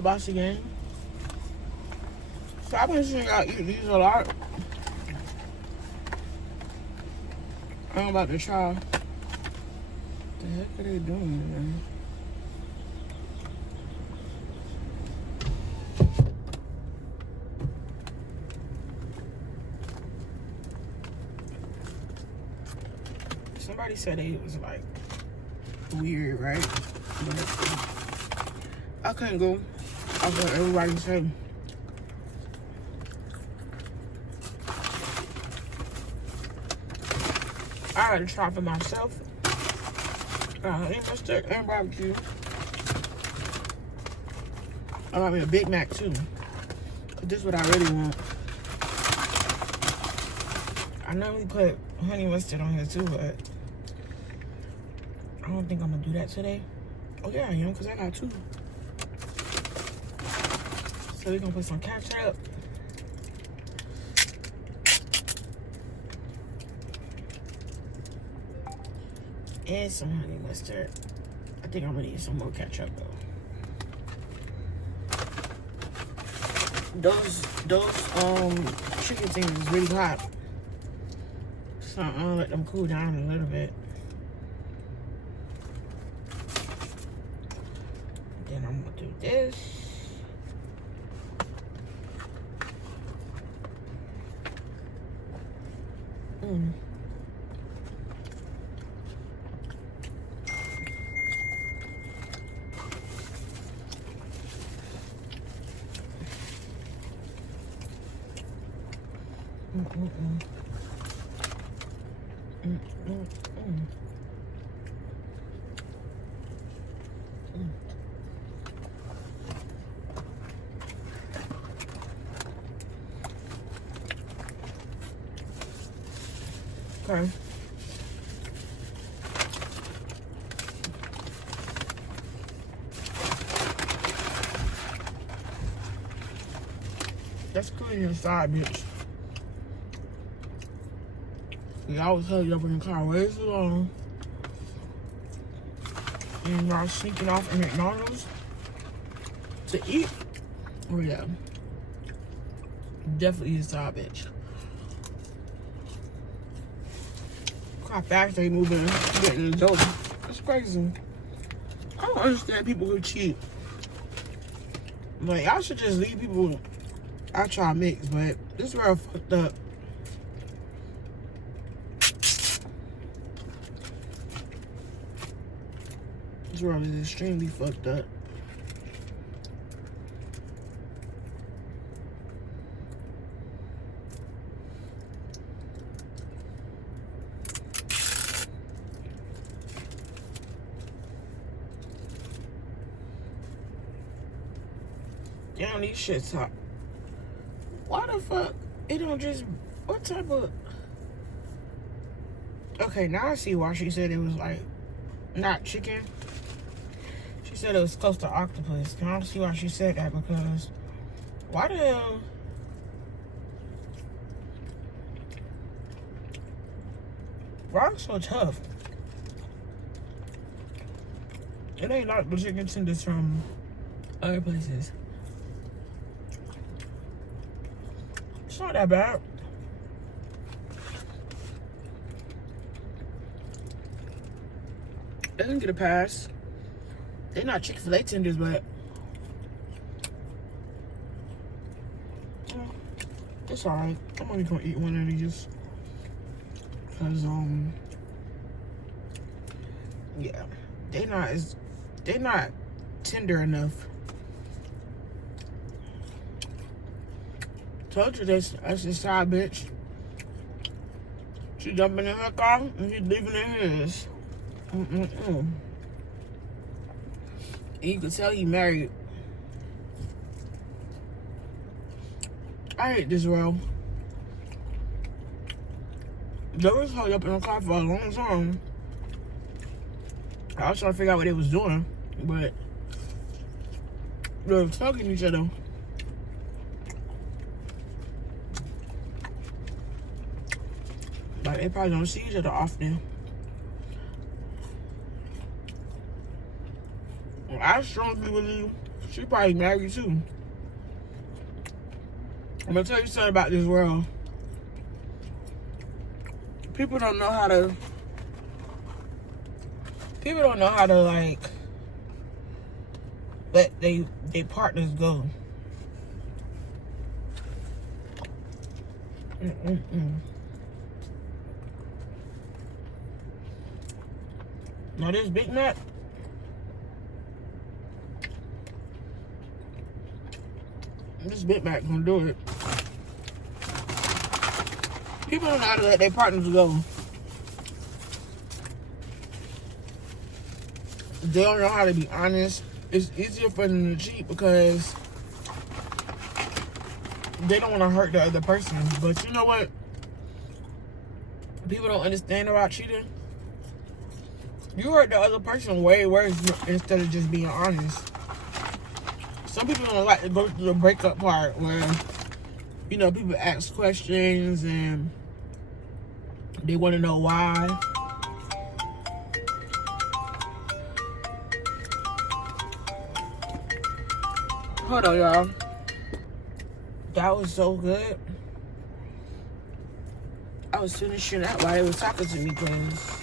up, BossyGang? So I've been seeing y'all eat these a lot. I'm about to try. What the heck are they doing, man? Somebody said it was like weird, right? But I couldn't go off what everybody said. I had to try for myself. English steak and barbecue. I got me a Big Mac too. This is what I really want. I know we put honey mustard on here too, but I don't think I'm gonna do that today. Oh yeah, I am, because I got two. So we're gonna put some ketchup. And some honey mustard. I think I'm gonna need some more ketchup though. Those chicken things is really hot. So I'm gonna let them cool down a little bit. Then I'm gonna do this. Okay. Let's clean your side, bitch. We always held you up in the car way too long. And y'all sneaking off in McDonald's to eat. Oh yeah. Definitely his side, bitch. How fast they moving, getting the dope. It's crazy. I don't understand people who cheat. Like, y'all should just leave people out y'all mix, but this world fucked up. This world is extremely fucked up. Damn, these shits hot. Why the fuck? It don't just... What type of... Okay, now I see why she said it was like... Not chicken. She said it was close to octopus. Can I see why she said that? Because... Why the hell... Why are so tough? It ain't like the chicken tenders from other places. It's not that bad. They can get a pass. They're not Chick-fil-A tenders, but it's alright. I'm only gonna eat one of these. Cause yeah, they're not tender enough. Told you that's the side bitch. She jumping in her car and she's leaving in his. And you can tell he married. I hate this world. They was held up in the car for a long time. I was trying to figure out what they was doing, but they were talking to each other. Like, they probably don't see each other often. I strongly believe She probably married too. I'm gonna tell you something about this world. People don't know how to like let they partners go. Now this Big Mac, gonna do it. People don't know how to let their partners go. They don't know how to be honest. It's easier for them to cheat because they don't want to hurt the other person. But you know what people don't understand about cheating? You hurt the other person way worse instead of just being honest. Some people don't like to go through the breakup part where, you know, people ask questions and they want to know why. Hold on, y'all. That was so good. I was finishing out while they was talking to me because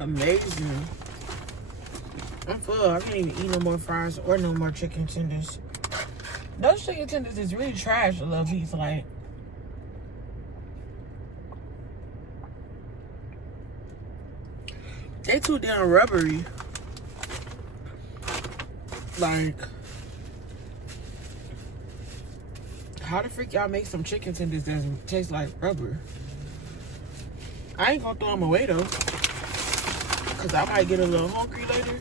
amazing. I'm full. I can't even eat no more fries or no more chicken tenders. Those chicken tenders is really trash, a little piece. Like, they too damn rubbery. Like, how the freak y'all make some chicken tenders that taste like rubber? I ain't gonna throw them away though, cause I might get a little hungry later,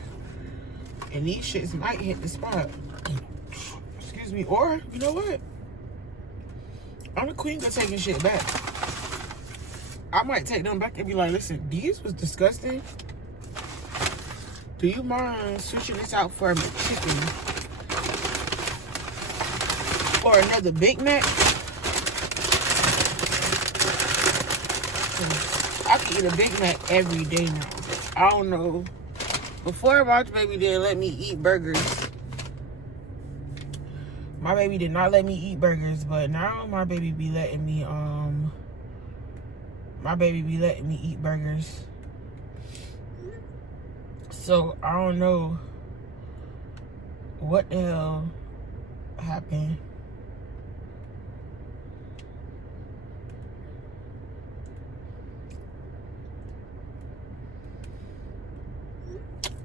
and these shits might hit the spot. Excuse me. Or you know what? I'm the queen of taking shit back. I might take them back and be like, listen, these was disgusting. Do you mind switching this out for a McChicken or another Big Mac? I can eat a Big Mac every day now. I don't know. Before my baby didn't let me eat burgers. My baby did not let me eat burgers, but now my baby be letting me eat burgers. So I don't know what the hell happened.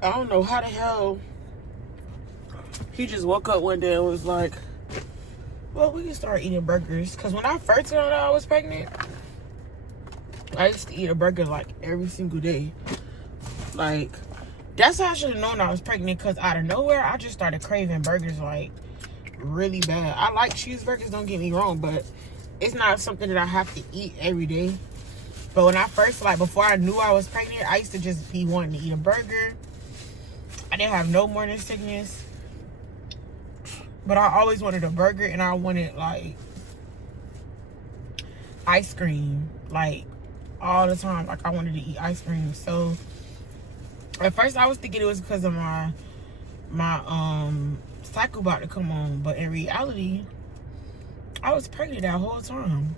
I don't know how the hell he just woke up one day and was like, well, we can start eating burgers. Because when I first found out I was pregnant, I used to eat a burger like every single day. Like, that's how I should have known I was pregnant, because out of nowhere, I just started craving burgers like really bad. I like cheeseburgers, don't get me wrong, but it's not something that I have to eat every day. But when I first, like, before I knew I was pregnant, I used to just be wanting to eat a burger. I didn't have no morning sickness, but I always wanted a burger, and I wanted, like, ice cream, like, all the time. Like, I wanted to eat ice cream. So at first I was thinking it was because of my cycle about to come on, but in reality, I was pregnant that whole time.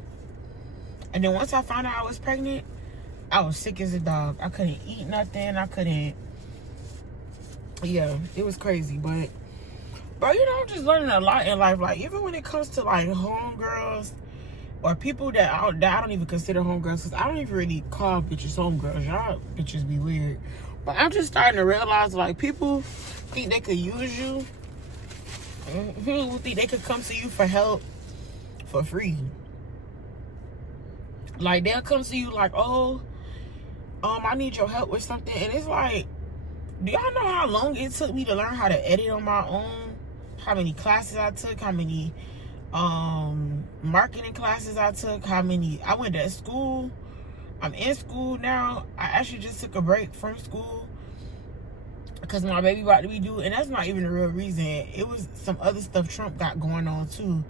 And then once I found out I was pregnant, I was sick as a dog. I couldn't eat nothing. I couldn't. Yeah, it was crazy. But you know, I'm just learning a lot in life. Like, even when it comes to like homegirls or people that I don't even consider homegirls, because I don't even really call bitches homegirls. Y'all bitches be weird. But I'm just starting to realize, like, people think they could use you. People think they could come to you for help for free. Like, they'll come to you like, oh, I need your help with something. And it's like, do y'all know how long it took me to learn how to edit on my own? How many classes I took? How many marketing classes I took? I went to school. I'm in school now. I actually just took a break from school because my baby about to be due, and that's not even the real reason. It was some other stuff Trump got going on too,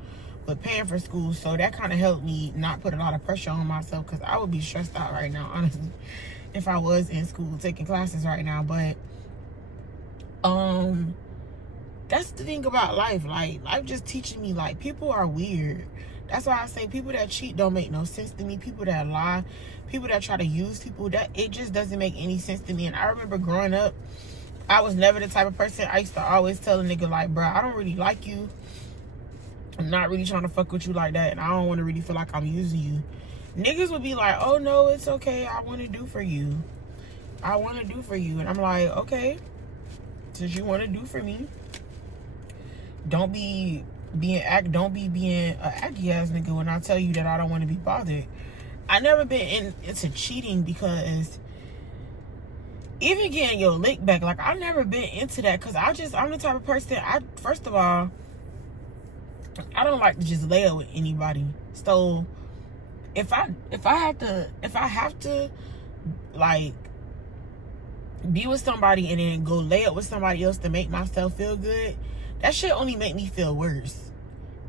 with paying for school. So that kind of helped me not put a lot of pressure on myself, because I would be stressed out right now, honestly, if I was in school taking classes right now. But That's the thing about life. Like, life just teaching me, like, people are weird. That's why I say people that cheat don't make no sense to me. People that lie, people that try to use people, that it just doesn't make any sense to me. And I remember growing up, I was never the type of person. I used to always tell a nigga, like, bro, I don't really like you. I'm not really trying to fuck with you like that, and I don't want to really feel like I'm using you. Niggas would be like, oh no, it's okay, I want to do for you. I want to do for you. And I'm like, okay, since you want to do for me, don't be being an aggy ass nigga when I tell you that I don't want to be bothered. I never been into cheating, because even getting your lick back, like, I never been into that, because I'm the type of person, first of all, I don't like to just lay up with anybody. So if I have to like be with somebody and then go lay up with somebody else to make myself feel good, that shit only make me feel worse.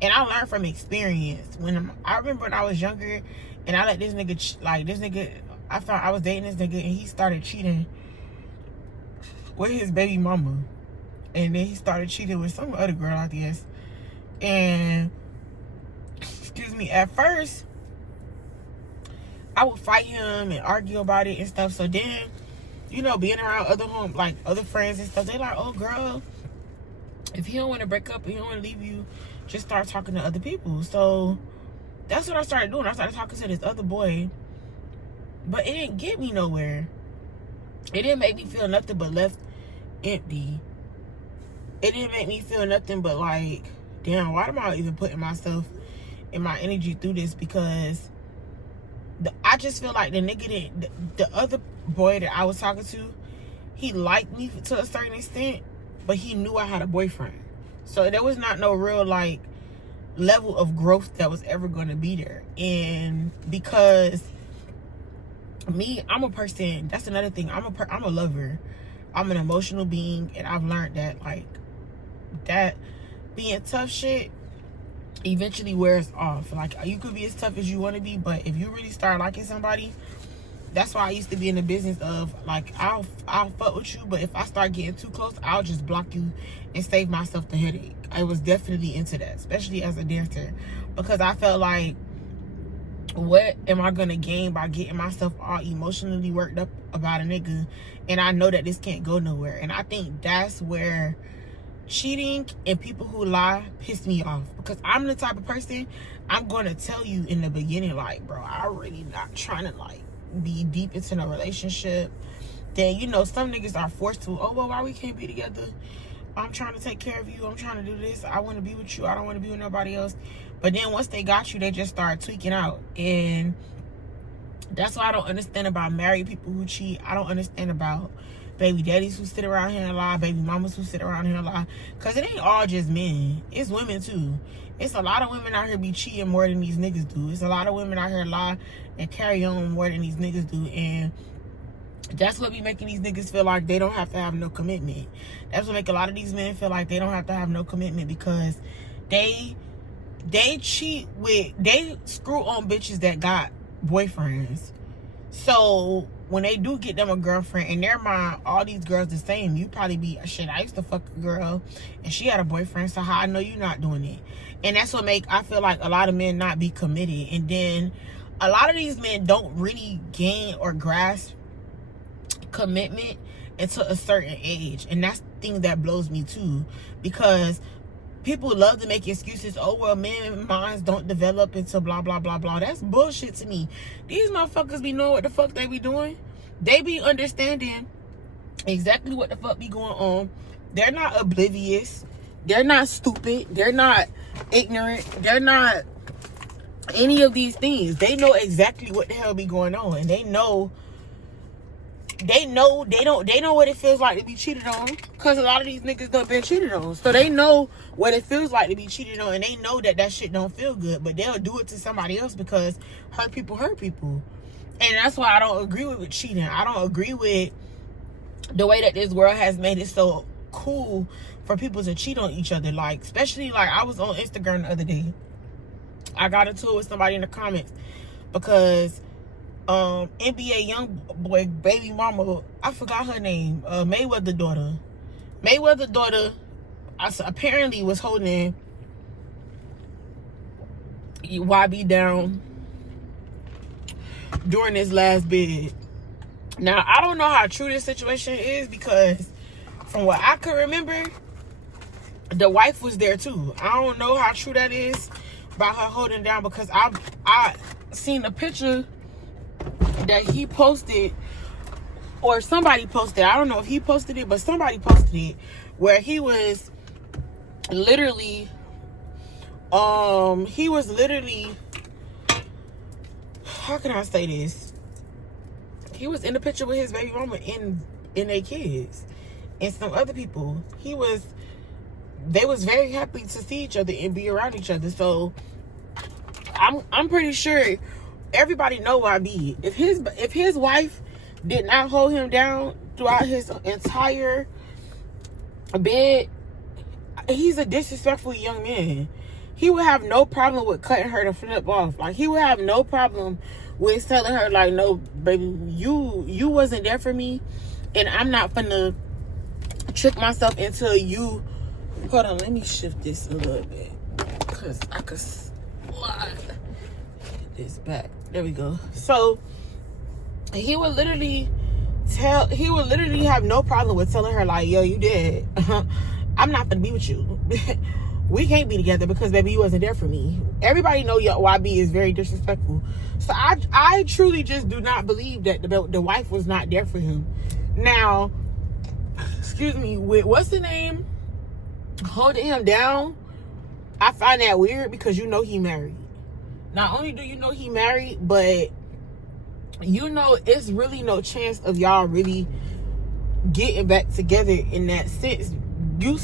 And I learned from experience. I remember when I was younger, and I let this nigga, I was dating this nigga, and he started cheating with his baby mama, and then he started cheating with some other girl, I guess. And excuse me, at first I would fight him and argue about it and stuff. So then, you know, being around other friends and stuff, they like, oh girl, if he don't want to break up, if he don't want to leave you, just start talking to other people. So that's what I started doing. I started talking to this other boy, but it didn't get me nowhere. It didn't make me feel nothing but left empty. It didn't make me feel nothing but like, damn, why am I even putting myself and my energy through this? Because I just feel like the other boy that I was talking to, he liked me to a certain extent, but he knew I had a boyfriend. So there was not no real, like, level of growth that was ever going to be there. And because me, I'm a person, that's another thing, I'm a lover. I'm an emotional being, and I've learned that, like, that being tough shit eventually wears off. Like, you could be as tough as you want to be, but if you really start liking somebody, that's why I used to be in the business of, like, I'll fuck with you, but if I start getting too close, I'll just block you and save myself the headache. I was definitely into that, especially as a dancer, because I felt like, what am I gonna gain by getting myself all emotionally worked up about a nigga, and I know that this can't go nowhere? And I think that's where cheating and people who lie piss me off, because I'm the type of person, I'm going to tell you in the beginning, like, bro, I really not trying to, like, be deep into a relationship. Then, you know, some niggas are forced to, oh, well, why we can't be together? I'm trying to take care of you, I'm trying to do this, I want to be with you, I don't want to be with nobody else. But then once they got you, they just start tweaking out. And that's why I don't understand about married people who cheat. I don't understand about baby daddies who sit around here and lie, baby mamas who sit around here and lie. Because it ain't all just men. It's women too. It's a lot of women out here be cheating more than these niggas do. It's a lot of women out here lie and carry on more than these niggas do. And that's what be making these niggas feel like they don't have to have no commitment. That's what make a lot of these men feel like they don't have to have no commitment, because they cheat with, they screw on bitches that got boyfriends. So when they do get them a girlfriend, in their mind, all these girls the same. You probably be, shit, I used to fuck a girl and she had a boyfriend, so how I know you're not doing it? And that's what make, I feel like, a lot of men not be committed. And then a lot of these men don't really gain or grasp commitment until a certain age. And that's the thing that blows me too, because people love to make excuses. Oh, well, men minds don't develop until blah, blah, blah, blah. That's bullshit to me. These motherfuckers be knowing what the fuck they be doing. They be understanding exactly what the fuck be going on. They're not oblivious. They're not stupid. They're not ignorant. They're not any of these things. They know exactly what the hell be going on. And they know what it feels like to be cheated on, because a lot of these niggas done been cheated on. So they know what it feels like to be cheated on, and they know that shit don't feel good, but they'll do it to somebody else because hurt people. And that's why I don't agree with cheating. I don't agree with the way that this world has made it so cool for people to cheat on each other. Like, especially, like, I was on Instagram the other day. I got into it with somebody in the comments because NBA young boy baby mama, I forgot her name, Mayweather daughter, Mayweather's daughter apparently was holding YB down during his last bid. Now, I don't know how true this situation is, because from what I can remember, the wife was there too. I don't know how true that is about her holding down, because I seen a picture that he posted, or somebody posted. I don't know if he posted it, but somebody posted it, where he was literally how can I say this? He was in the picture with his baby mama and their kids and some other people. They was very happy to see each other and be around each other. So I'm pretty sure everybody know YB. If his wife did not hold him down throughout his entire bid, he's a disrespectful young man. He would have no problem with cutting her to flip off. Like, he would have no problem with telling her, like, no, baby, you wasn't there for me, and I'm not finna trick myself into you. Hold on, let me shift this a little bit, because I could slide this back. There we go. So he would literally have no problem with telling her, like, yo, you dead. I'm not gonna be with you. We can't be together because, baby, you wasn't there for me. Everybody know your YB is very disrespectful. So I truly just do not believe that the wife was not there for him. Now, excuse me, with what's the name holding him down, I find that weird, because you know he married. Not only do you know he married, but you know it's really no chance of y'all really getting back together in that sense. You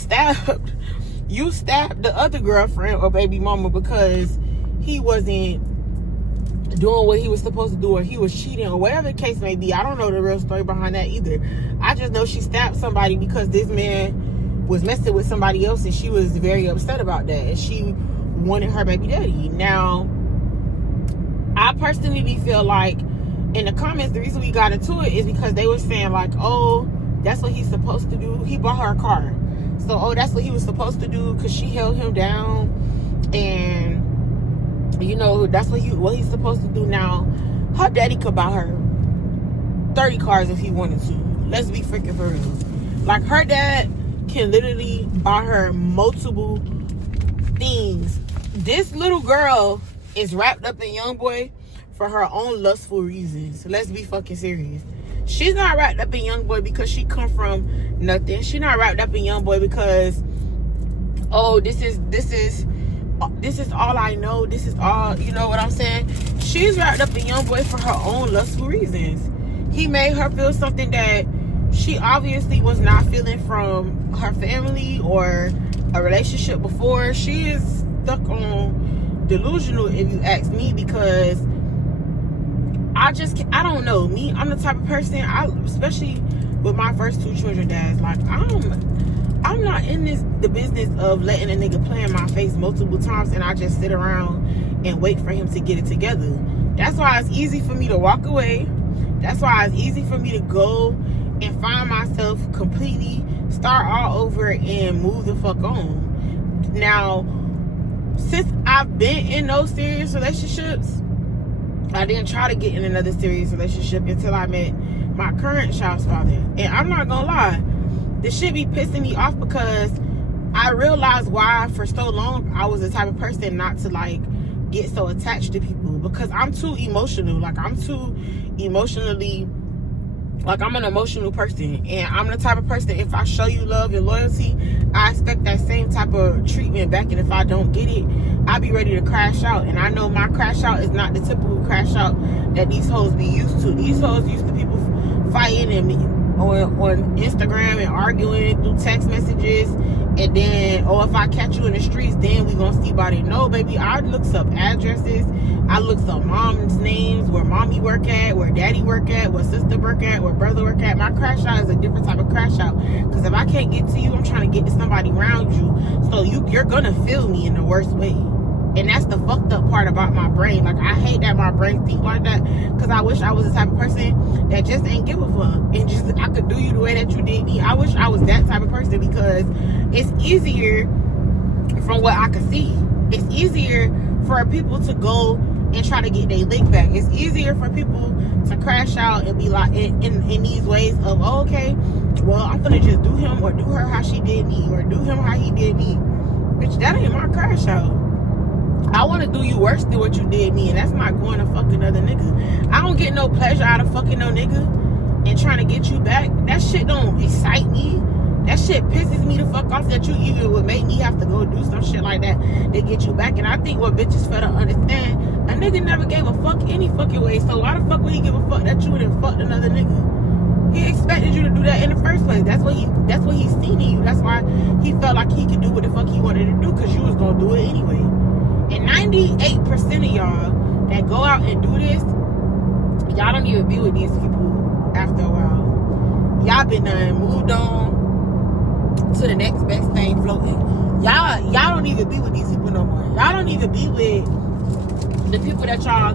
stabbed the other girlfriend or baby mama because he wasn't doing what he was supposed to do, or he was cheating, or whatever the case may be. I don't know the real story behind that either. I just know she stabbed somebody because this man was messing with somebody else, and she was very upset about that, and she wanted her baby daddy. Now, I personally feel like in the comments, the reason we got into it is because they were saying, like, oh, that's what he's supposed to do. He bought her a car. So, oh, that's what he was supposed to do because she held him down, and, you know, that's what he's supposed to do. Now, her daddy could buy her 30 cars if he wanted to. Let's be freaking for real. Like, her dad can literally buy her multiple things. This little girl is wrapped up in YoungBoy for her own lustful reasons. Let's be fucking serious. She's not wrapped up in YoungBoy because she come from nothing. She's not wrapped up in YoungBoy because, oh, this is all I know. This is all, you know what I'm saying? She's wrapped up in YoungBoy for her own lustful reasons. He made her feel something that she obviously was not feeling from her family or a relationship before. She is stuck on delusional, if you ask me, because I don't know. Me, I'm the type of person, especially with my first two children, dads, like, I'm not in the business of letting a nigga play in my face multiple times and I just sit around and wait for him to get it together. That's why it's easy for me to walk away. That's why it's easy for me to go and find myself completely, start all over and move the fuck on. Now, since I've been in those serious relationships, I didn't try to get in another serious relationship until I met my current child's father. And I'm not gonna lie, this shit be pissing me off because I realized why for so long I was the type of person not to, like, get so attached to people, because I'm too emotional. Like, I'm an emotional person, and I'm the type of person, if I show you love and loyalty, I expect that same type of treatment back, and if I don't get it, I'll be ready to crash out. And I know my crash out is not the typical crash out that these hoes be used to. These hoes used to people fighting and on Instagram and arguing through text messages, and then, oh, if I catch you in the streets, then we gonna see about it. No, baby, I looks up addresses, I looks up mom's names, where mommy work at, where daddy work at, where sister work at, where brother work at. My crash out is a different type of crash out, because if I can't get to you, I'm trying to get to somebody around you, so you're gonna feel me in the worst way. And that's the fucked up part about my brain. Like, I hate that my brain think like that, because I wish I was the type of person that just ain't give a fuck and just I could do you the way that you did me. I wish I was that type of person, because it's easier from what I could see. It's easier for people to go and try to get their lick back. It's easier for people to crash out and be like in these ways of, oh, okay, well, I'm gonna just do him or do her how she did me, or do him how he did me. Bitch, that ain't my crash out. I want to do you worse than what you did me, and that's not going to fuck another nigga. I don't get no pleasure out of fucking no nigga and trying to get you back. That shit don't excite me. That shit pisses me the fuck off, that you even would make me have to go do some shit like that to get you back. And I think what bitches fail to understand, a nigga never gave a fuck any fucking way. So why the fuck would he give a fuck that you would have fucked another nigga? He expected you to do that in the first place. That's what he's seen in you. That's why he felt like he could do what the fuck he wanted to do, because you was gonna do it anyway. And 98% of y'all that go out and do this, y'all don't even be with these people after a while. Y'all been moved on to the next best thing floating. Y'all don't even be with these people no more. Y'all don't even be with the people that y'all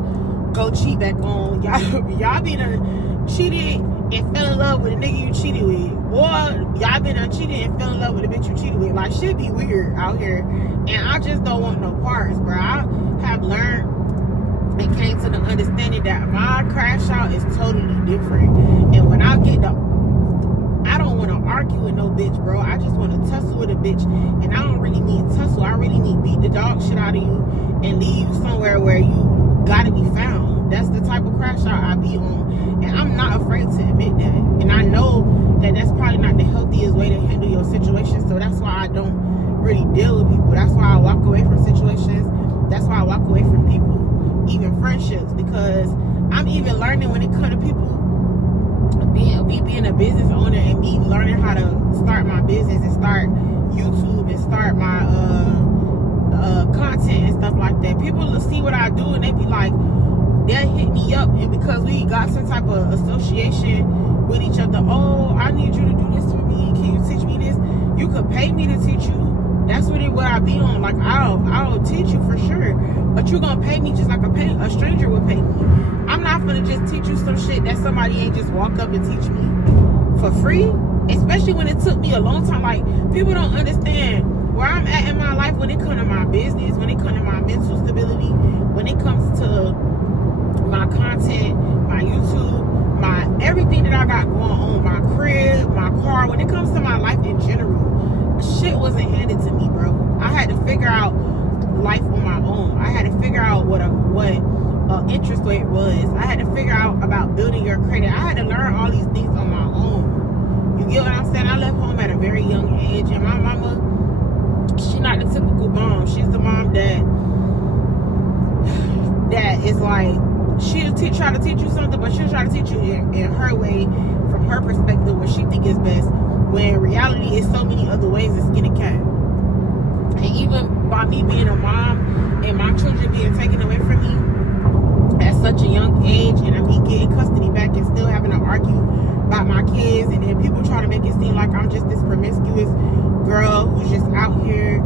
go cheat back on. Y'all been cheated and fell in love with a nigga you cheated with. Or y'all been cheated and fell in love with a bitch you cheated with. Like, shit be weird out here. And I just don't want no parts, bro. I have learned and came to the understanding that my crash out is totally different. And when I get I don't want to argue with no bitch, bro. I just want to tussle with a bitch. And I don't really mean tussle. I really mean beat the dog shit out of you and leave you somewhere where you gotta be found. That's the type of crash out I be on. And I'm not afraid to admit that. And I know that that's probably not the healthiest way to handle your situation. So that's why I don't really deal with people. That's why I walk away from situations. That's why I walk away from people, even friendships, because I'm even learning when it comes to people, me being a business owner and me learning how to start my business and start YouTube and start my content and stuff like that. People will see what I do and they be like, they'll hit me up, and because we got some type of association with each other, oh, I need you to do this for me. Can you teach me this? You could pay me to teach you. That's what I be on. Like, I'll teach you for sure, but you gonna pay me just like a stranger would pay me. I'm not gonna just teach you some shit that somebody ain't just walk up and teach me for free, especially when it took me a long time. Like, people don't understand where I'm at in my life when it comes to my business, when it comes to my mental stability, when it comes to my content, my YouTube, my everything that I got going on, my crib, my car. When it comes to my life in general, shit wasn't handed to me, bro. I had to figure out life on my own. I had to figure out what interest rate was. I had to figure out about building your credit. I had to learn all these things on my own. You get what I'm saying? I left home at a very young age, and my mama, she's not the typical mom. She's the mom that is like, she'll try to teach you something, but she'll try to teach you in her way, from her perspective, what she think is best, when reality is so many other ways to skin a cat. And even by me being a mom and my children being taken away from me at such a young age, and me getting custody back and still having to argue about my kids, and then people try to make it seem like I'm just this promiscuous girl who's just out here,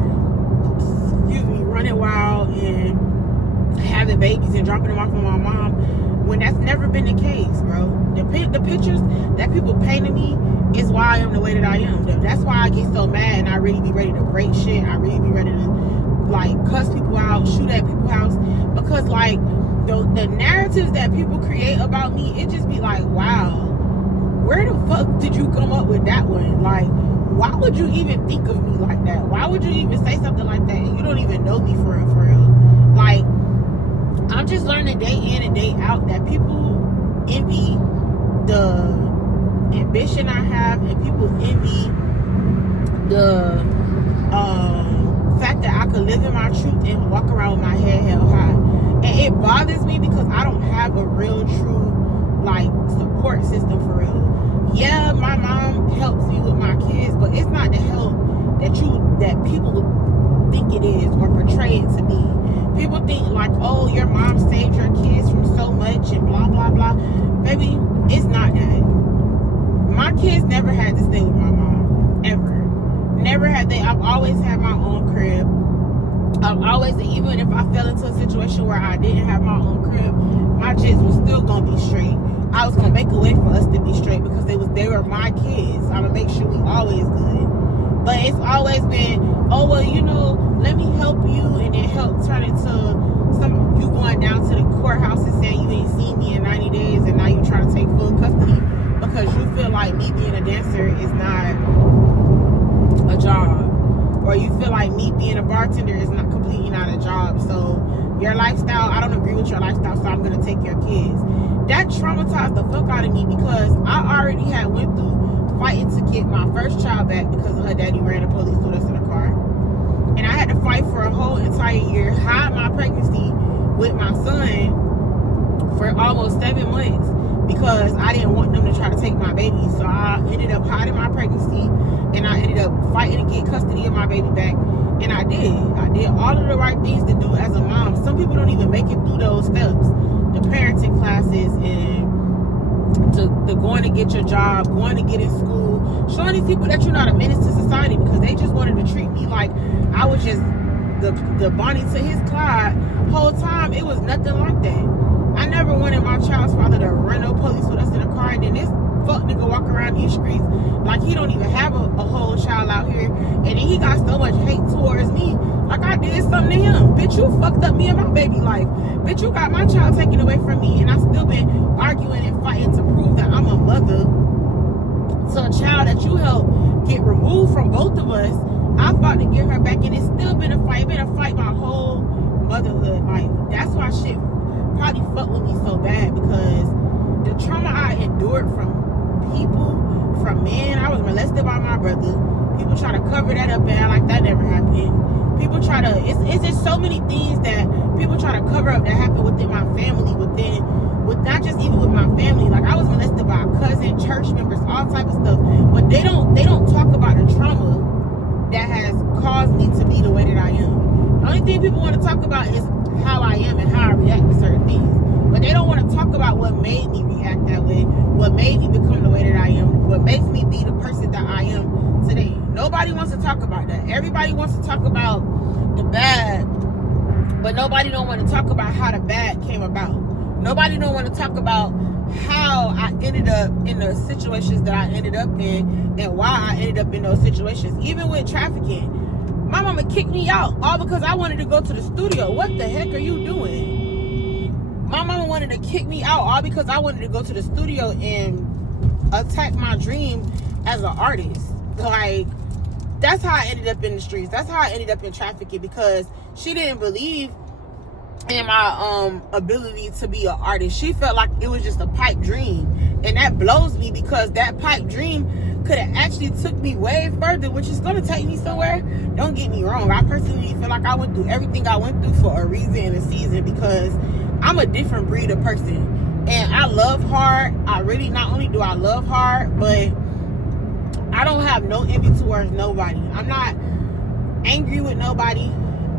running wild and having babies and dropping them off on my mom, when that's never been the case, bro. The pictures that people paint of me is why I am the way that I am. That's why I get so mad and I really be ready to break shit. I really be ready to, like, cuss people out, shoot at people's house, because, like, the narratives that people create about me, it just be like, wow, where the fuck did you come up with that one? Like, why would you even think of me like that? Why would you even say something like that? And you don't even know me for real. Like, I'm just learning day in and day out that people envy the ambition I have, and people envy the fact that I could live in my truth and walk around with my head held high. And it bothers me because I don't have a real, true, like, support system for real. Yeah, my mom helps me with my kids, but it's not the help that people think it is or portray it to me. People think like, oh, your mom saved your kids from so much and blah, blah, blah. Baby, it's not that. My kids never had to stay with my mom, ever. Never had they. I've always had my own crib. I've always, even if I fell into a situation where I didn't have my own crib, my kids was still gonna be straight. I was gonna make a way for us to be straight because they were my kids. I'm gonna make sure we always good. But it's always been, oh well, you know, let me help you, and then help turn into you going down to the courthouse and saying you ain't seen me in 90 days, and now you trying to take full custody because you feel like me being a dancer is not a job. Or you feel like me being a bartender is not completely not a job. So your lifestyle, I don't agree with your lifestyle, so I'm gonna take your kids. That traumatized the fuck out of me because I already had went through fighting to get my first child back because of her daddy ran the police with us in a car. And I had to fight for a whole entire year, hide my pregnancy with my son for almost 7 months because I didn't want them to try to take my baby. So I ended up hiding my pregnancy, and I ended up fighting to get custody of my baby back. And I did all of the right things to do as a mom. Some people don't even make it through those steps. The parenting classes and the going to get your job, going to get in school, showing these people that you're not a menace to society because they just wanted to treat me like I was just the Bonnie to his Clyde. Whole time it was nothing like that. I never wanted my child's father to run no police with us in a car, and then this fuck nigga walk around these streets like he don't even have a whole child out here, and then he got so much hate towards me like I did something to him. Bitch, you fucked up me and my baby life. Bitch, you got my child taken away from me, and I still been arguing and fighting to prove that I'm a mother to a child that you helped get removed from both of us. I fought to get her back, and it's still been a fight. It's been a fight my whole motherhood life. That's why shit probably fucked with me so bad, because the trauma I endured from people, from men. I was molested by my brother. People try to cover that up and act like that never happened. People try to, it's just so many things that people try to cover up that happened within my family, with not just even with my family. Like I was molested by a cousin, church members, all type of stuff. But they don't talk about the trauma that has caused me to be the way that I am. The only thing people want to talk about is how I am and how I react to certain things. But they don't want to talk about what made me react that way, what made me become the way that I am, what makes me be the person that I am today. Nobody wants to talk about that. Everybody wants to talk about the bad, but nobody don't want to talk about how the bad came about. Nobody don't want to talk about how I ended up in the situations that I ended up in and why I ended up in those situations. Even with trafficking, my mama kicked me out all because I wanted to go to the studio. What the heck are you doing? My mama wanted to kick me out all because I wanted to go to the studio and attack my dream as an artist. Like, that's how I ended up in the streets. That's how I ended up in trafficking, because she didn't believe in my ability to be an artist. She felt like it was just a pipe dream, and that blows me, because that pipe dream could have actually took me way further, which is going to take me somewhere. Don't get me wrong, I personally feel like I went through everything I went through for a reason and a season, because I'm a different breed of person, and I love hard. I really, not only do I love hard, but I don't have no envy towards nobody. I'm not angry with nobody.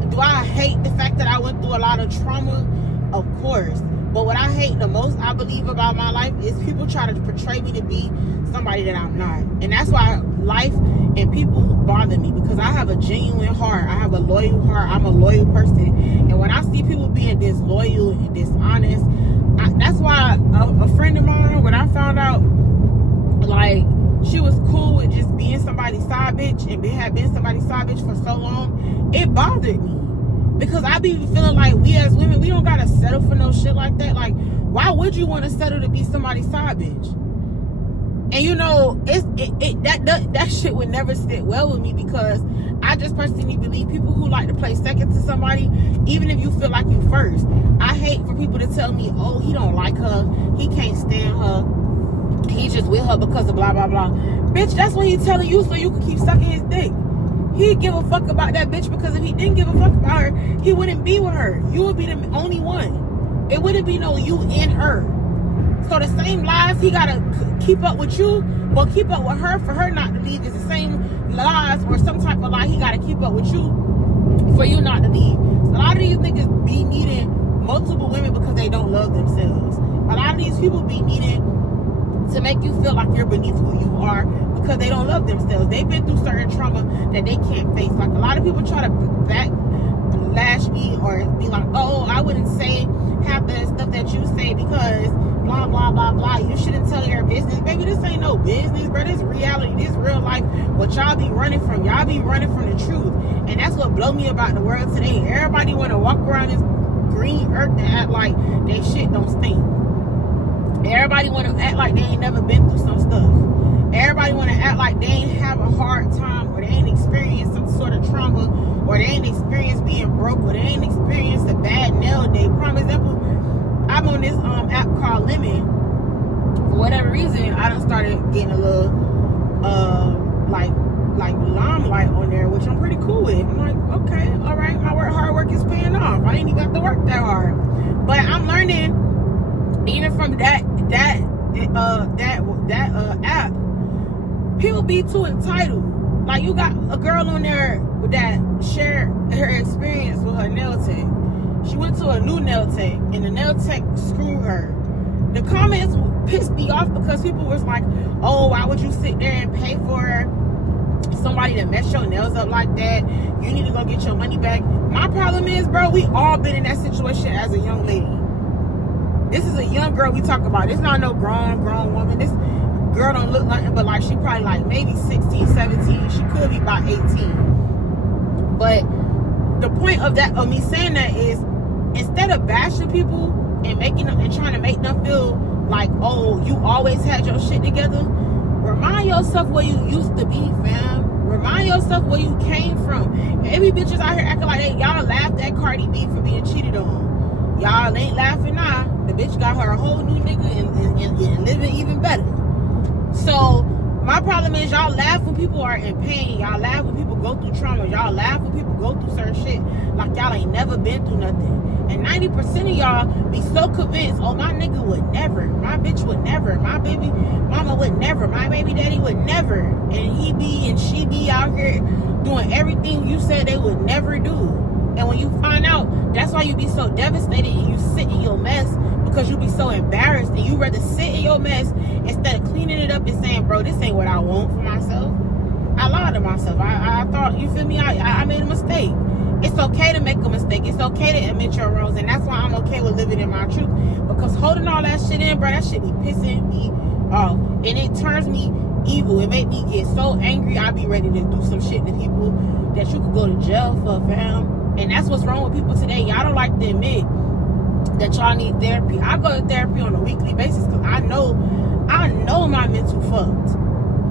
Do I hate the fact that I went through a lot of trauma? Of course. But what I hate the most, I believe, about my life is people try to portray me to be somebody that I'm not. And that's why life and people bother me, because I have a genuine heart. I have a loyal heart. I'm a loyal person. And when I see people being disloyal and dishonest, that's why a friend of mine, when I found out, like, she was cool with just being somebody's side bitch and had been somebody's side bitch for so long, it bothered me. Because I be feeling like we as women, we don't gotta settle for no shit like that. Like, why would you want to settle to be somebody's side bitch? And you know, that shit would never sit well with me, because I just personally believe people who like to play second to somebody, even if you feel like you first. I hate for people to tell me, oh, he don't like her, he can't stand her, he just with her because of blah blah blah. Bitch, that's what he's telling you so you can keep sucking his dick. He'd give a fuck about that bitch, because if he didn't give a fuck about her, he wouldn't be with her. You would be the only one. It wouldn't be no you and her. So the same lies he gotta keep up with you, or keep up with her for her not to leave, is the same lies or some type of lie he gotta keep up with you for you not to leave. So a lot of these niggas be needing multiple women because they don't love themselves. A lot of these people be needing to make you feel like you're beneath who you are because they don't love themselves. They've been through certain trauma that they can't face. Like, a lot of people try to lash me or be like, oh, I wouldn't say half the stuff that you say because blah, blah, blah, blah. You shouldn't tell your business. Baby, this ain't no business, bro. This reality. This real life. What y'all be running from. Y'all be running from the truth. And that's what blow me about the world today. Everybody want to walk around this green earth and act like they shit don't stink. Everybody want to act like they ain't never been through some stuff. Everybody want to act like they ain't have a hard time or they ain't experienced some sort of trauma or they ain't experienced being broke or they ain't experienced a bad nail day. Prime example, I'm on this app called Lemon. For whatever reason, I done started getting a little like limelight on there, which I'm pretty cool with. I'm like, okay, all right, my hard work is paying off. I ain't even got to work that hard. But I'm learning even from that app, people be too entitled. Like, you got a girl on there that shared her experience with her nail tech. She went to a new nail tech, and the nail tech screwed her. The comments pissed me off because people was like, oh, why would you sit there and pay for somebody to mess your nails up like that? You need to go get your money back. My problem is, bro, we all been in that situation as a young lady. This is a young girl we talk about. This not no grown woman. This girl don't look nothing but like she probably like maybe 16, 17. She could be about 18. But the point of me saying that is, instead of bashing people and making them and trying to make them feel like, oh, you always had your shit together, remind yourself where you used to be, fam. Remind yourself where you came from. Every bitches out here acting like y'all laughed at Cardi B for being cheated on. Y'all ain't laughing now. The bitch got her a whole new nigga and living even better. So my problem is, y'all laugh when people are in pain. Y'all laugh when people go through trauma. Y'all laugh when people go through certain shit like y'all ain't never been through nothing. And 90% of y'all be so convinced, oh, my nigga would never, my bitch would never, my baby mama would never, my baby daddy would never. And he be and she be out here doing everything you said they would never do. And when you find out, that's why you be so devastated and you sit in your mess, because you be so embarrassed and you rather sit in your mess instead of cleaning it up and saying, bro, this ain't what I want for myself. I lied to myself. I thought, you feel me? I made a mistake. It's okay to make a mistake. It's okay to admit your wrongs. And that's why I'm okay with living in my truth. Because holding all that shit in, bro, that shit be pissing me off. And it turns me evil. It make me get so angry. I be ready to do some shit to people that you could go to jail for, fam. And that's what's wrong with people today. Y'all don't like to admit that y'all need therapy. I go to therapy on a weekly basis because I know my mental fucked.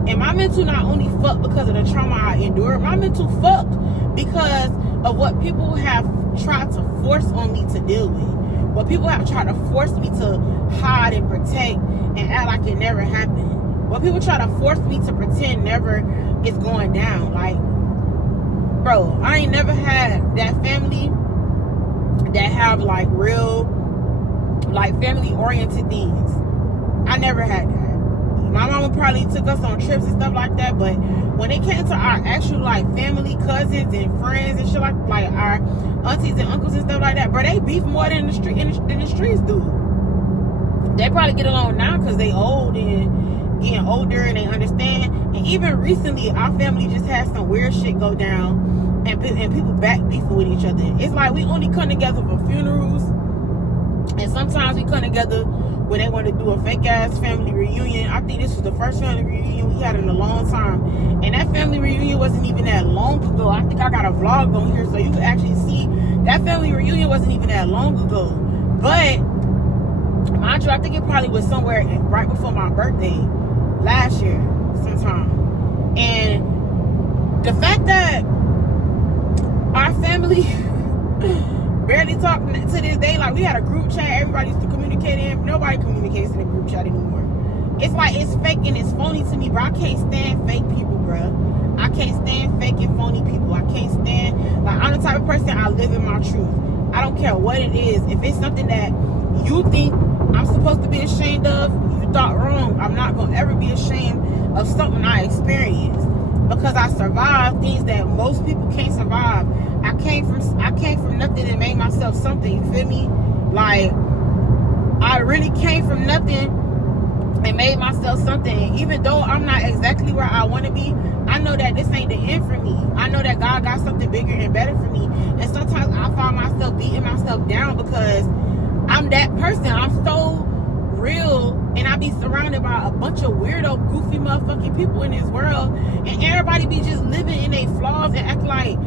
And my mental not only fucked because of the trauma I endured, my mental fucked because of what people have tried to force on me to deal with. What people have tried to force me to hide and protect and act like it never happened. What people try to force me to pretend never is going down. Like, bro, I ain't never had that family that have like real, like family oriented things. I never had that. My mama probably took us on trips and stuff like that, but when it came to our actual like family, cousins and friends and shit like our aunties and uncles and stuff like that, bro, they beef more than the streets do. They probably get along now because they old and getting older and they understand. And even recently, our family just had some weird shit go down. And people back beefing with each other. It's like we only come together for funerals, and sometimes we come together when they want to do a fake ass family reunion. I think this was the first family reunion we had in a long time, and that family reunion wasn't even that long ago. I think I got a vlog on here so you can actually see that family reunion wasn't even that long ago. But mind you, I think it probably was somewhere right before my birthday last year sometime. And the fact that our family barely talk to this day. Like, we had a group chat everybody used to communicate in. Nobody communicates in a group chat anymore. It's like it's fake and it's phony to me, bro. I can't stand fake people, bro. I can't stand fake and phony people. I can't stand, like, I'm the type of person, I live in my truth. I don't care what it is. If it's something that you think I'm supposed to be ashamed of, you thought wrong. I'm not gonna ever be ashamed of something I experienced, because I survived things that most people can't survive. I came from nothing and made myself something, you feel me? Like, I really came from nothing and made myself something. Even though I'm not exactly where I want to be, I know that this ain't the end for me. I know that God got something bigger and better for me. And sometimes I find myself beating myself down because I'm that person. I'm so real, and I be surrounded by a bunch of weirdo, goofy motherfucking people in this world, and everybody be just living in their flaws and act like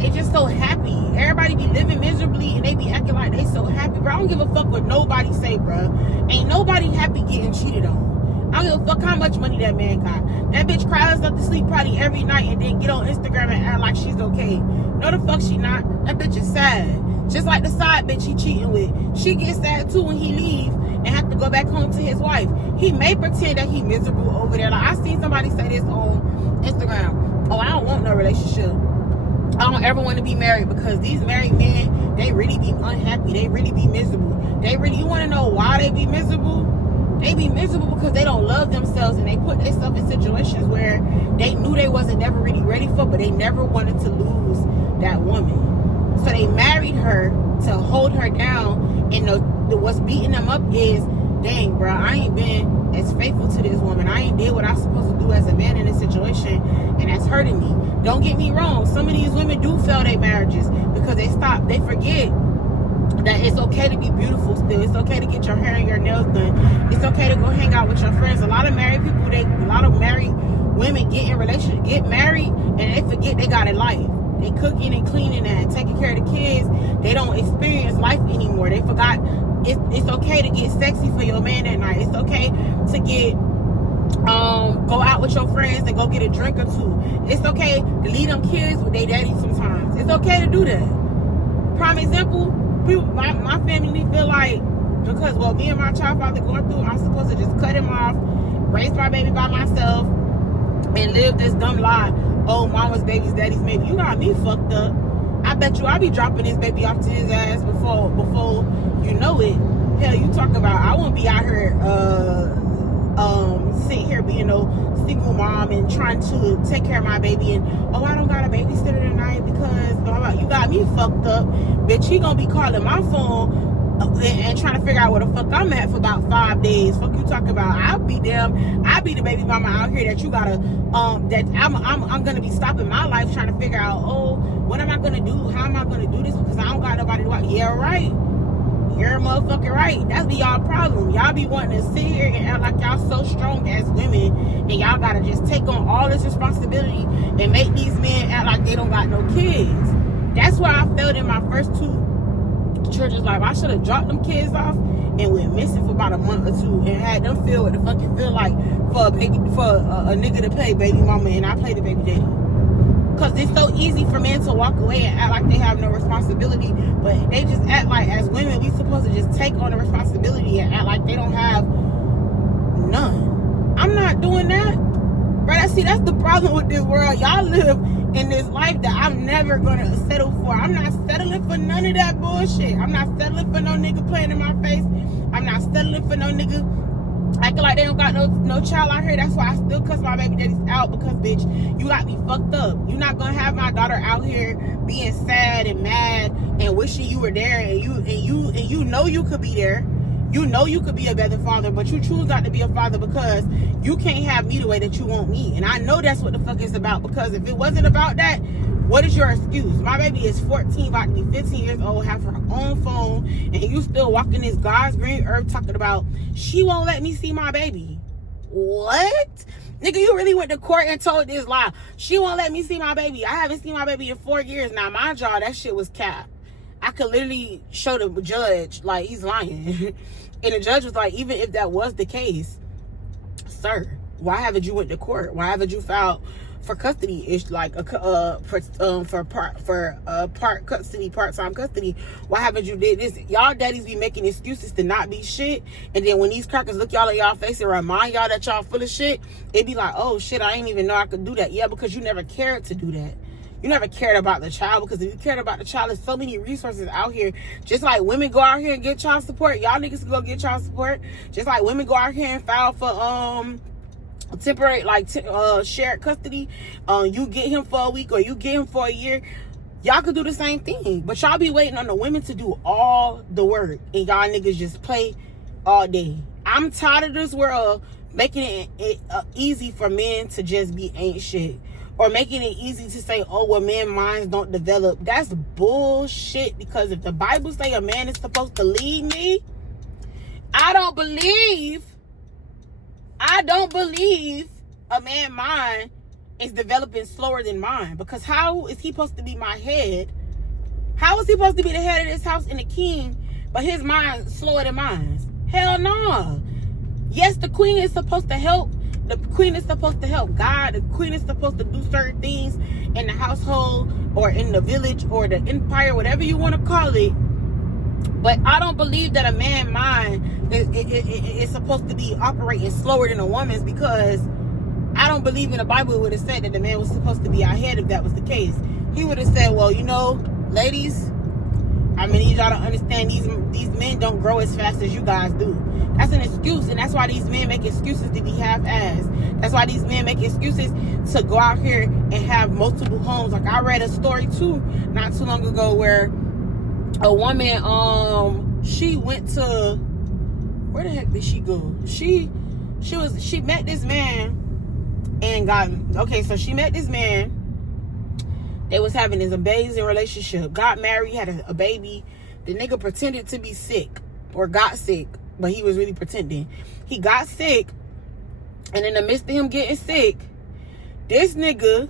they just so happy. Everybody be living miserably and they be acting like they so happy, bro. I don't give a fuck what nobody say, bro. Ain't nobody happy getting cheated on. I don't give a fuck how much money that man got. That bitch cries up to sleep probably every night and then get on Instagram and act like she's okay. No, the fuck she not. That bitch is sad. Just like the side bitch he cheating with. She gets sad too when he leave and have to go back home to his wife. He may pretend that he miserable over there. Like, I seen somebody say this on Instagram. Oh, I don't want no relationship. I don't ever want to be married because these married men, they really be unhappy. They really be miserable. You want to know why they be miserable? They be miserable because they don't love themselves, and they put themselves in situations where they knew they wasn't never really ready for, but they never wanted to lose that woman. So they married her to hold her down, and what's beating them up is, dang, bro, I ain't been as faithful to this woman. I ain't did what I'm supposed to do as a man in this situation, and that's hurting me. Don't get me wrong. Some of these women do fail their marriages because they forget that it's okay to be beautiful still. It's okay to get your hair and your nails done. It's okay to go hang out with your friends. A lot of married people, a lot of married women get married, and they forget they got a life. They cooking and cleaning and taking care of the kids. They don't experience life anymore. They forgot it's okay to get sexy for your man at night. It's okay to get go out with your friends and go get a drink or two. It's okay to leave them kids with their daddy sometimes. It's okay to do that. Prime example, people, my family feel like, because me and my child father going through, I'm supposed to just cut him off, raise my baby by myself, and live this dumb lie. Oh, mama's baby's daddy's maybe. You got me fucked up. I bet you I'll be dropping this baby off to his ass before you know it. Hell, you talk about I won't be out here sitting here being no single mom and trying to take care of my baby, and I don't got a babysitter tonight because blah, blah. You got me fucked up. Bitch, he gonna be calling my phone and trying to figure out where the fuck I'm at for about 5 days. Fuck you talking about? I'll be the baby mama out here that you gotta that I'm gonna be stopping my life trying to figure out, what am I gonna do? How am I gonna do this? Because I don't got nobody to watch. Yeah, right. You're a motherfucking right. That's be y'all problem. Y'all be wanting to sit here and act like y'all so strong as women, and y'all gotta just take on all this responsibility and make these men act like they don't got no kids. That's why I felt in my first 2 churches life. I should have dropped them kids off and went missing for about a month or 2 and had them feel what the fuck it feel like for a nigga to play baby mama and I play the baby daddy. Because it's so easy for men to walk away and act like they have no responsibility, but they just act like, as women, we supposed to just take on the responsibility and act like they don't have none. I'm not doing that. Right? See, that's the problem with this world. Y'all live in this life that I'm never going to settle for. I'm not settling for none of that bullshit. I'm not settling for no nigga playing in my face. I'm not settling for no nigga acting like they don't got no child out here. That's why I still cuss my baby daddies out, because bitch, you got me fucked up. You're not gonna have my daughter out here being sad and mad and wishing you were there, and you know you could be there. You know you could be a better father, but you choose not to be a father because you can't have me the way that you want me. And I know that's what the fuck it's about, because if it wasn't about that, what is your excuse? My baby is 14, about to be 15 years old, have her own phone, and you still walking this God's green earth talking about she won't let me see my baby. What? Nigga, you really went to court and told this lie. She won't let me see my baby. I haven't seen my baby in 4 years now. Mind y'all, that shit was cap. I could literally show the judge like he's lying. And the judge was like, even if that was the case, sir, why haven't you went to court? Why haven't you filed for custody? It's like part-time custody. Why haven't you did this? Y'all daddies be making excuses to not be shit, and then when these crackers look y'all in y'all face and remind y'all that y'all full of shit, it be like, oh shit, I didn't even know I could do that. Yeah, because you never cared to do that. You never cared about the child, because if you cared about the child, there's so many resources out here. Just like women go out here and get child support, y'all niggas can go get child support. Just like women go out here and file for temporary, like shared custody. You get him for a week or you get him for a year. Y'all could do the same thing, but y'all be waiting on the women to do all the work, and y'all niggas just play all day. I'm tired of this world making it easy for men to just be ain't shit. Or making it easy to say, oh, well, men's minds don't develop. That's bullshit. Because if the Bible say a man is supposed to lead me, I don't believe a man's mind is developing slower than mine. Because how is he supposed to be my head? How is he supposed to be the head of this house and the king, but his mind slower than mine? Hell no. Yes, the queen is supposed to help. The queen is supposed to help God. The queen is supposed to do certain things in the household or in the village or the empire, whatever you want to call it. But I don't believe that a man's mind is supposed to be operating slower than a woman's, because I don't believe in the Bible it would have said that the man was supposed to be our head if that was the case. He would have said, well, you know, ladies, I need y'all to understand these men don't grow as fast as you guys do. That's an excuse, and that's why these men make excuses to be half-assed. That's why these men make excuses to go out here and have multiple homes. Like, I read a story too not too long ago where a woman, she went to, where the heck did she go? She met this man and she met this man. They was having this amazing relationship. Got married, had a baby. The nigga pretended to be sick or got sick, but he was really pretending. He got sick, and in the midst of him getting sick, this nigga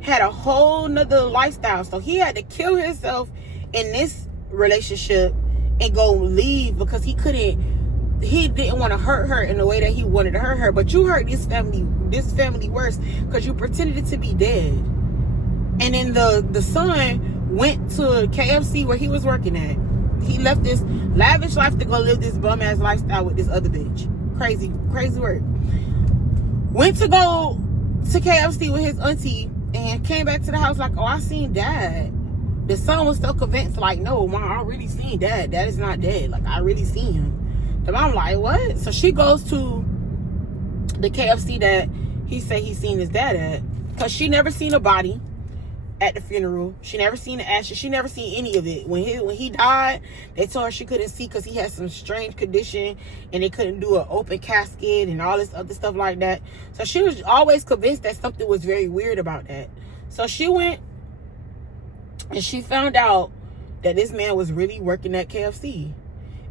had a whole nother lifestyle. So he had to kill himself in this relationship and go leave because he didn't want to hurt her in the way that he wanted to hurt her. But you hurt this family worse because you pretended to be dead. And then the son went to KFC where he was working at. He left this lavish life to go live this bum ass lifestyle with this other bitch. Crazy work. Went to go to KFC with his auntie and came back to the house like, oh, I seen dad. The son was so convinced, like, no, mom, I really seen dad. Dad is not dead. Like, I really seen him. The mom like, what? So she goes to the KFC that he said he seen his dad at, because she never seen a body at the funeral. She never seen the ashes. She never seen any of it. When he died, they told her she couldn't see because he had some strange condition and they couldn't do an open casket and all this other stuff like that. So she was always convinced that something was very weird about that. So she went and she found out that this man was really working at KFC.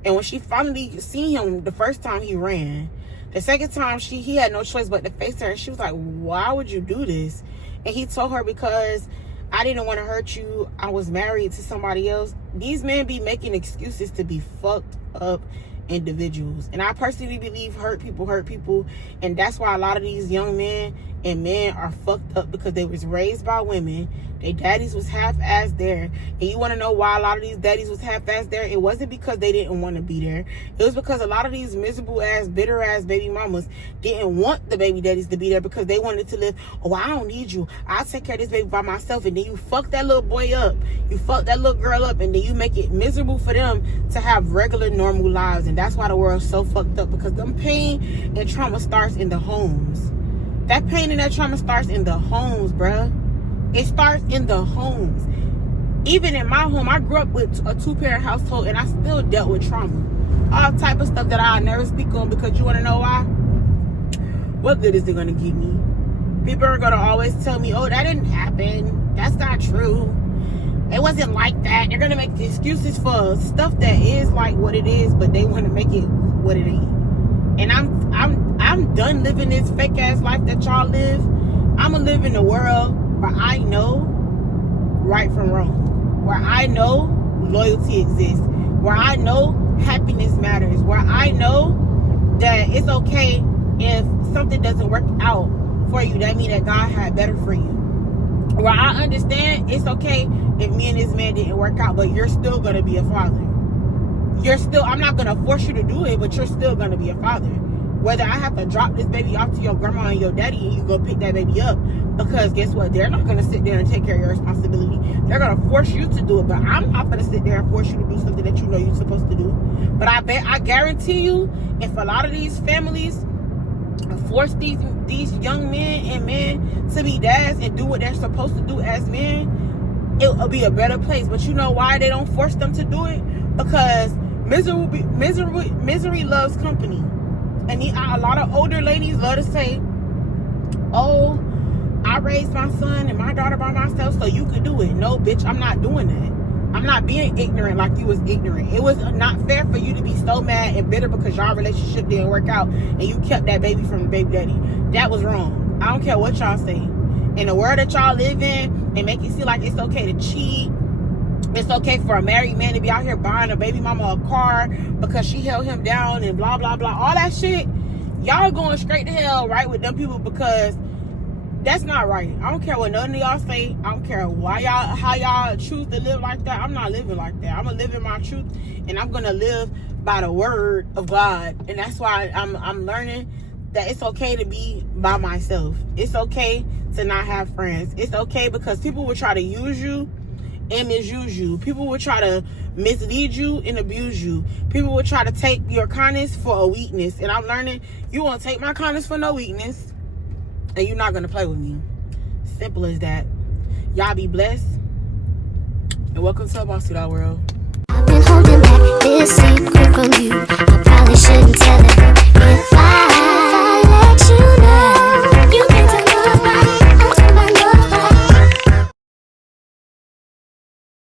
And when she finally seen him the first time, he ran. The second time, he had no choice but to face her. She was like, why would you do this? And he told her, because I didn't want to hurt you. I was married to somebody else. These men be making excuses to be fucked up individuals. And I personally believe hurt people. And that's why a lot of these young men and men are fucked up, because they was raised by women. Their daddies was half-assed there. And you want to know why a lot of these daddies was half-assed there? It wasn't because they didn't want to be there. It was because a lot of these miserable-ass, bitter-ass baby mamas didn't want the baby daddies to be there, because they wanted to live, oh, I don't need you. I'll take care of this baby by myself. And then you fuck that little boy up. You fuck that little girl up. And then you make it miserable for them to have regular, normal lives. And that's why the world's so fucked up, because them pain and trauma starts in the homes. That pain and that trauma starts in the homes, bruh. It starts in the homes. Even in my home, I grew up with a 2-parent household, and I still dealt with trauma. All type of stuff that I'll never speak on, because you want to know why? What good is it going to give me? People are going to always tell me, oh, that didn't happen. That's not true. It wasn't like that. They're going to make excuses for stuff that is like what it is, but they want to make it what it ain't. And I'm done living this fake ass life that y'all live. I'm going to live in a world where I know right from wrong, where I know loyalty exists, where I know happiness matters, where I know that it's okay if something doesn't work out for you. That means that God had better for you. Where I understand it's okay if me and this man didn't work out, but you're still going to be a father. I'm not going to force you to do it, but you're still going to be a father. Whether I have to drop this baby off to your grandma and your daddy and you go pick that baby up, because guess what? They're not going to sit there and take care of your responsibility. They're going to force you to do it, but I'm not going to sit there and force you to do something that you know you're supposed to do. But I guarantee you, if a lot of these families force these young men and men to be dads and do what they're supposed to do as men, it will be a better place. But you know why they don't force them to do it? Because misery loves company. And a lot of older ladies love to say, oh, I raised my son and my daughter by myself, so you could do it. No, bitch, I'm not doing that. I'm not being ignorant like you was ignorant. It was not fair for you to be so mad and bitter because y'all relationship didn't work out and you kept that baby from the baby daddy. That was wrong. I don't care what y'all say. In the world that y'all live in, and make it seem like it's okay to cheat. It's okay for a married man to be out here buying a baby mama a car because she held him down and blah, blah, blah. All that shit, y'all going straight to hell, right, with them people, because that's not right. I don't care what none of y'all say. I don't care how y'all choose to live like that. I'm not living like that. I'm going to live in my truth, and I'm going to live by the word of God. And that's why I'm learning that it's okay to be by myself. It's okay to not have friends. It's okay because people will try to use you and misuse you. People will try to mislead you and abuse you. People will try to take your kindness for a weakness. And I'm learning you won't take my kindness for no weakness. And you're not going to play with me. Simple as that. Y'all be blessed. And welcome to BossyDollWorld.